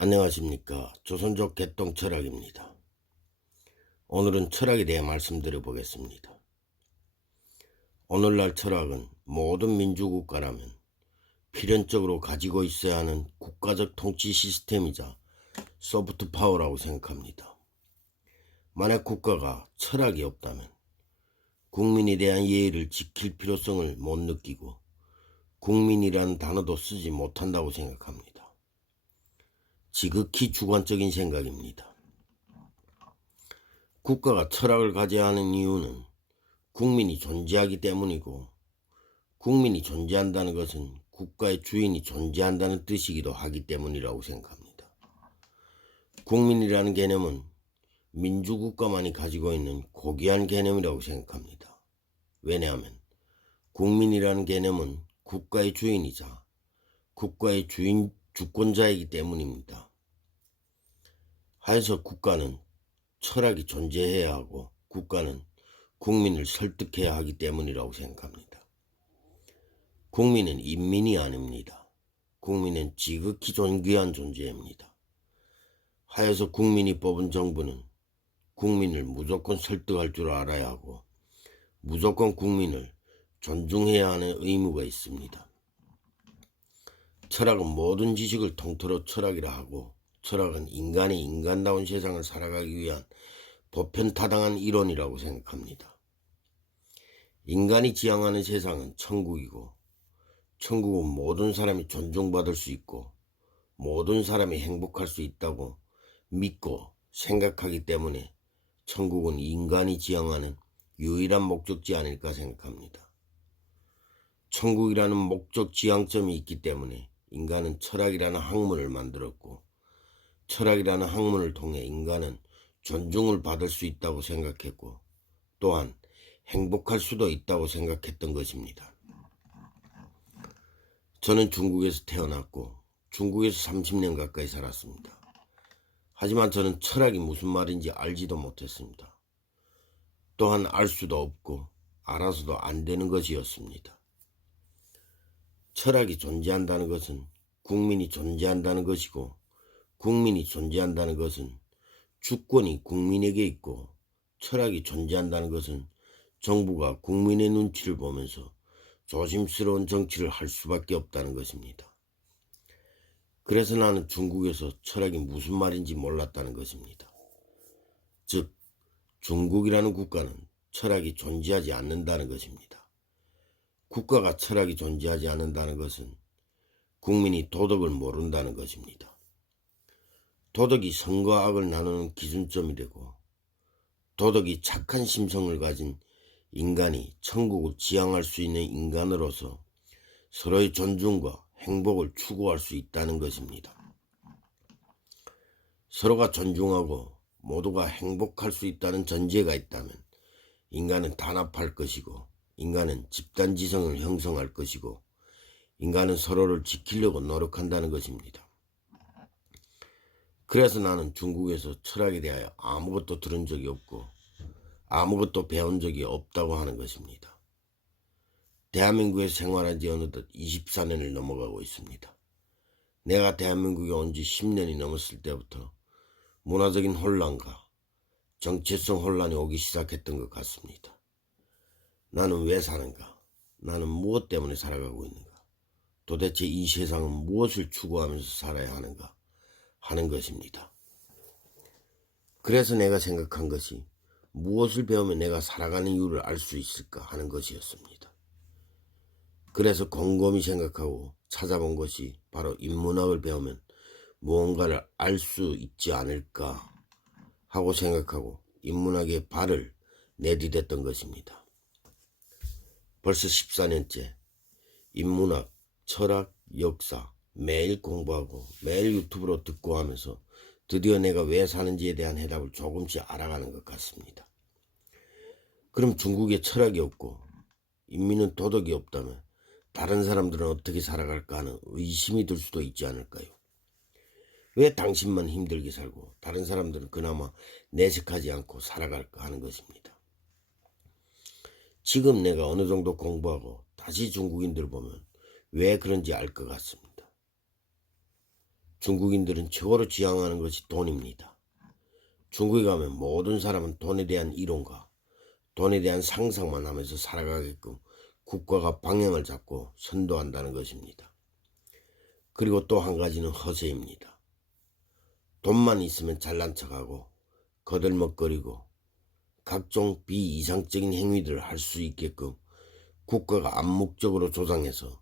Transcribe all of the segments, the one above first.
안녕하십니까. 조선족 개똥 철학입니다. 오늘은 철학에 대해 말씀드려 보겠습니다. 오늘날 철학은 모든 민주국가라면 필연적으로 가지고 있어야 하는 국가적 통치 시스템이자 소프트 파워라고 생각합니다. 만약 국가가 철학이 없다면 국민에 대한 예의를 지킬 필요성을 못 느끼고 국민이라는 단어도 쓰지 못한다고 생각합니다. 지극히 주관적인 생각입니다. 국가가 철학을 가져야 하는 이유는 국민이 존재하기 때문이고, 국민이 존재한다는 것은 국가의 주인이 존재한다는 뜻이기도 하기 때문이라고 생각합니다. 국민이라는 개념은 민주국가만이 가지고 있는 고귀한 개념이라고 생각합니다. 왜냐하면 국민이라는 개념은 국가의 주인이자 국가의 주권자이기 때문입니다. 하여서 국가는 철학이 존재해야 하고 국가는 국민을 설득해야 하기 때문이라고 생각합니다. 국민은 인민이 아닙니다. 국민은 지극히 존귀한 존재입니다. 하여서 국민이 뽑은 정부는 국민을 무조건 설득할 줄 알아야 하고 무조건 국민을 존중해야 하는 의무가 있습니다. 철학은 모든 지식을 통틀어 철학이라 하고, 철학은 인간이 인간다운 세상을 살아가기 위한 보편타당한 이론이라고 생각합니다. 인간이 지향하는 세상은 천국이고, 천국은 모든 사람이 존중받을 수 있고 모든 사람이 행복할 수 있다고 믿고 생각하기 때문에 천국은 인간이 지향하는 유일한 목적지 아닐까 생각합니다. 천국이라는 목적 지향점이 있기 때문에 인간은 철학이라는 학문을 만들었고, 철학이라는 학문을 통해 인간은 존중을 받을 수 있다고 생각했고 또한 행복할 수도 있다고 생각했던 것입니다. 저는 중국에서 태어났고 중국에서 30년 가까이 살았습니다. 하지만 저는 철학이 무슨 말인지 알지도 못했습니다. 또한 알 수도 없고 알아서도 안 되는 것이었습니다. 철학이 존재한다는 것은 국민이 존재한다는 것이고, 국민이 존재한다는 것은 주권이 국민에게 있고, 철학이 존재한다는 것은 정부가 국민의 눈치를 보면서 조심스러운 정치를 할 수밖에 없다는 것입니다. 그래서 나는 중국에서 철학이 무슨 말인지 몰랐다는 것입니다. 즉, 중국이라는 국가는 철학이 존재하지 않는다는 것입니다. 국가가 철학이 존재하지 않는다는 것은 국민이 도덕을 모른다는 것입니다. 도덕이 선과 악을 나누는 기준점이 되고, 도덕이 착한 심성을 가진 인간이 천국을 지향할 수 있는 인간으로서 서로의 존중과 행복을 추구할 수 있다는 것입니다. 서로가 존중하고 모두가 행복할 수 있다는 전제가 있다면 인간은 단합할 것이고, 인간은 집단지성을 형성할 것이고, 인간은 서로를 지키려고 노력한다는 것입니다. 그래서 나는 중국에서 철학에 대하여 아무것도 들은 적이 없고 아무것도 배운 적이 없다고 하는 것입니다. 대한민국에 생활한 지 어느덧 24년을 넘어가고 있습니다. 내가 대한민국에 온 지 10년이 넘었을 때부터 문화적인 혼란과 정체성 혼란이 오기 시작했던 것 같습니다. 나는 왜 사는가? 나는 무엇 때문에 살아가고 있는가? 도대체 이 세상은 무엇을 추구하면서 살아야 하는가? 하는 것입니다. 그래서 내가 생각한 것이 무엇을 배우면 내가 살아가는 이유를 알 수 있을까 하는 것이었습니다. 그래서 곰곰이 생각하고 찾아본 것이 바로 인문학을 배우면 무언가를 알 수 있지 않을까 하고 생각하고 인문학에 발을 내디뎠던 것입니다. 벌써 14년째 인문학, 철학, 역사 매일 공부하고 매일 유튜브로 듣고 하면서 드디어 내가 왜 사는지에 대한 해답을 조금씩 알아가는 것 같습니다. 그럼 중국에 철학이 없고 인민은 도덕이 없다면 다른 사람들은 어떻게 살아갈까 하는 의심이 들 수도 있지 않을까요? 왜 당신만 힘들게 살고 다른 사람들은 그나마 내색하지 않고 살아갈까 하는 것입니다. 지금 내가 어느 정도 공부하고 다시 중국인들 보면 왜 그런지 알 것 같습니다. 중국인들은 최고로 지향하는 것이 돈입니다. 중국에 가면 모든 사람은 돈에 대한 이론과 돈에 대한 상상만 하면서 살아가게끔 국가가 방향을 잡고 선도한다는 것입니다. 그리고 또 한 가지는 허세입니다. 돈만 있으면 잘난 척하고 거들먹거리고 각종 비이상적인 행위들을 할 수 있게끔 국가가 암묵적으로 조장해서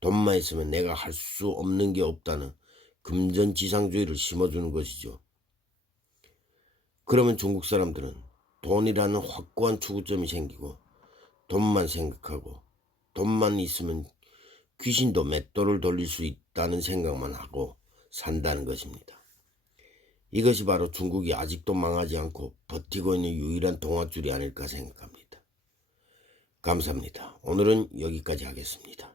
돈만 있으면 내가 할 수 없는 게 없다는 금전지상주의를 심어주는 것이죠. 그러면 중국 사람들은 돈이라는 확고한 추구점이 생기고 돈만 생각하고 돈만 있으면 귀신도 맷돌을 돌릴 수 있다는 생각만 하고 산다는 것입니다. 이것이 바로 중국이 아직도 망하지 않고 버티고 있는 유일한 동아줄이 아닐까 생각합니다. 감사합니다. 오늘은 여기까지 하겠습니다.